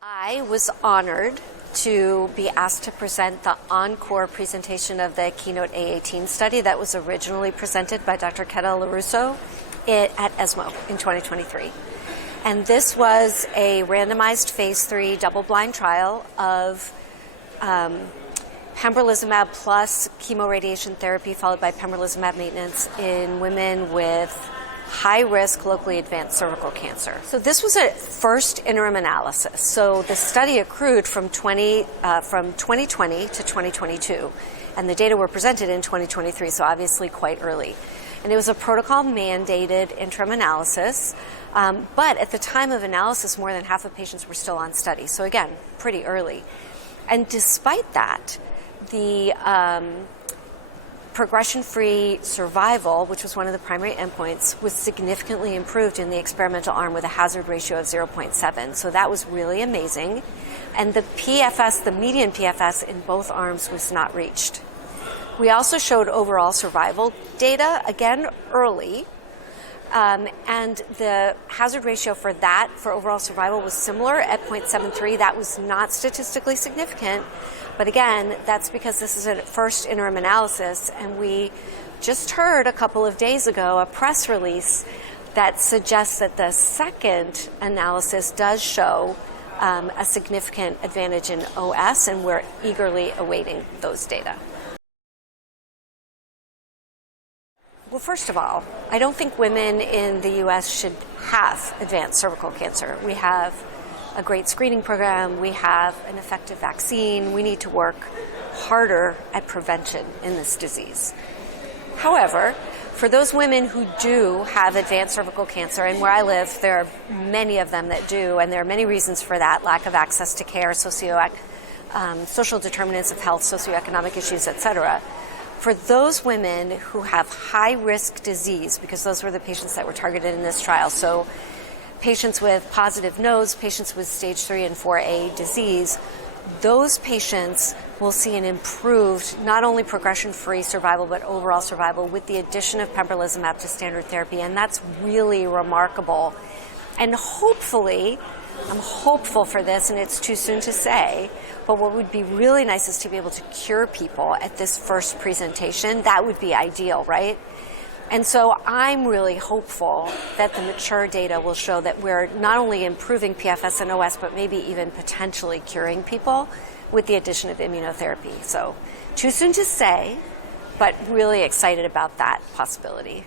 I was honored to be asked to present the encore presentation of the KEYNOTE-A18 study that was originally presented by Dr. Keta LaRusso at ESMO in 2023. And this was a randomized phase 3 double-blind trial of Pembrolizumab plus chemoradiation therapy followed by Pembrolizumab maintenance in women with high-risk locally advanced cervical cancer. So this was a first interim analysis. So the study accrued from 2020 to 2022, and the data were presented in 2023, so obviously quite early. And it was a protocol-mandated interim analysis, but at the time of analysis, more than half of patients were still on study. So again, pretty early. And despite that, the progression-free survival, which was one of the primary endpoints, was significantly improved in the experimental arm with a hazard ratio of 0.7. So that was really amazing. And the PFS, the median PFS in both arms was not reached. We also showed overall survival data, again, early. And the hazard ratio for overall survival was similar at 0.73. That was not statistically significant. But again, that's because this is a first interim analysis, and we just heard a couple of days ago a press release that suggests that the second analysis does show a significant advantage in OS, and we're eagerly awaiting those data. Well, first of all, I don't think women in the U.S. should have advanced cervical cancer. We have a great screening program, we have an effective vaccine, we need to work harder at prevention in this disease. However, for those women who do have advanced cervical cancer, and where I live, there are many of them that do, and there are many reasons for that: lack of access to care, social determinants of health, socioeconomic issues, etc. For those women who have high-risk disease, because those were the patients that were targeted in this trial, so patients with positive nodes, patients with stage 3 and 4A disease, those patients will see an improved, not only progression-free survival, but overall survival with the addition of pembrolizumab to standard therapy, and that's really remarkable. And hopefully, I'm hopeful for this, and it's too soon to say, but what would be really nice is to be able to cure people at this first presentation. That would be ideal, right? And so I'm really hopeful that the mature data will show that we're not only improving PFS and OS, but maybe even potentially curing people with the addition of immunotherapy. So too soon to say, but really excited about that possibility.